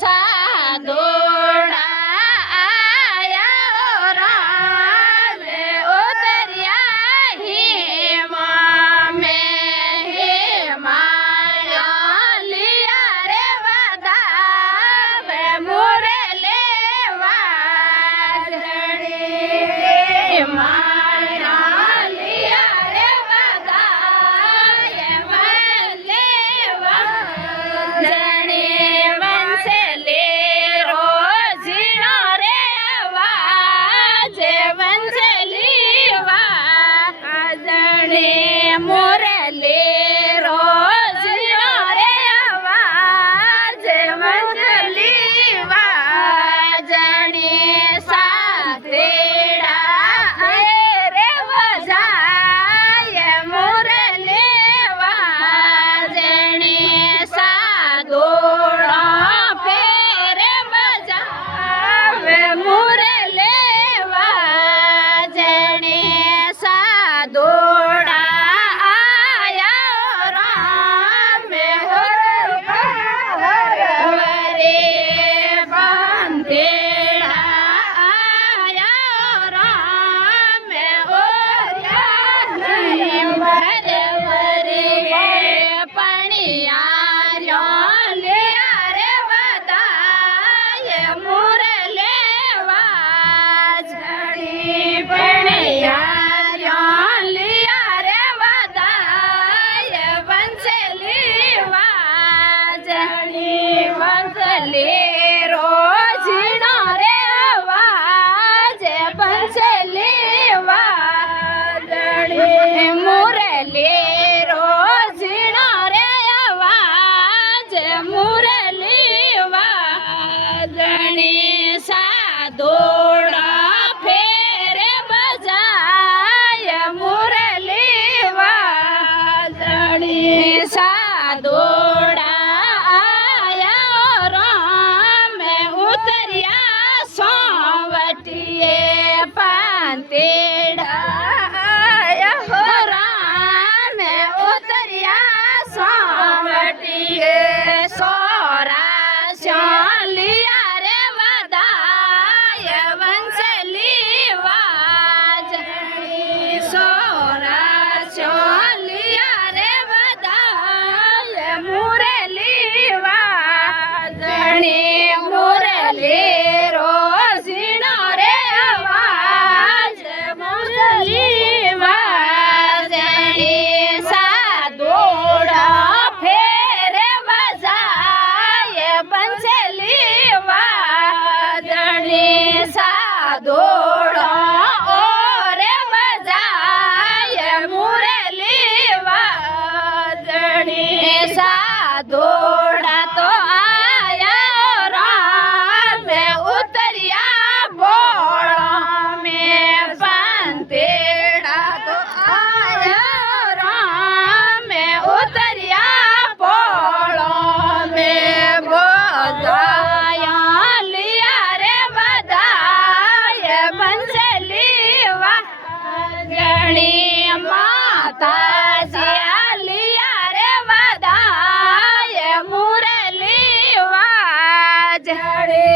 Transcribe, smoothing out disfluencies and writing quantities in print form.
સાદોડા આયા રામ ઉતર્યા હિમા મે હિમાયા લિયા રે વધાવે મોરે લેવા જડી માયા લિયા રે વધાવે લેવા જડી વંશે લે રોજીનો રે વાજે વંશે લીવા જડી મોરે લે રોજીનો રે વાજે વંશે લીવા જડી સાધેડા રે વજાય મોરે લેવા જડી સાદોડો ફેરે બજાવે મોરે લેવા જડી સાદોડા આયા રામ વરે બંધેડા આયા રામ વરે પણિયાર્યો લે રે વધાય મોરે લેવા જડી પણિયાર્યો લે રે વધાય વંશે લેવા જડી વંશલે રોજીનો રે વાજે વંશે લેવા જડી મોરે લે રોજીનો રે વાજે મોરે લેવા જડી સાદોડા ફેરે બજાય મોરે લેવા જડી સાદોડા આયા રામ ઉતર્યા સોવટીએ પાંતેડા આયા રામ ઉતર્યા સોવટીએ સોરા લિયા રે વધાય વંશે લીવા જડી સોરા લિયા રે વધાય મોરે લીવા જડી મોરે લે રોજીનો રે વાજ મોરે લીવા જડી સાદોડા ફેરે બજાય વંશે લેવા જડી સાદોડા ઓરે બજાય મોરે લેવા જડી સાદોડા તો આયા રામ ઉતર્યા બોળા મે પાંતેડા તો આયા રામ ઉતર્યા બોળા મે બધાયા લિયા રે બધાય વંશે લેવા જડી માતાજી લિયા રે બધાય મોરે લેવા જડી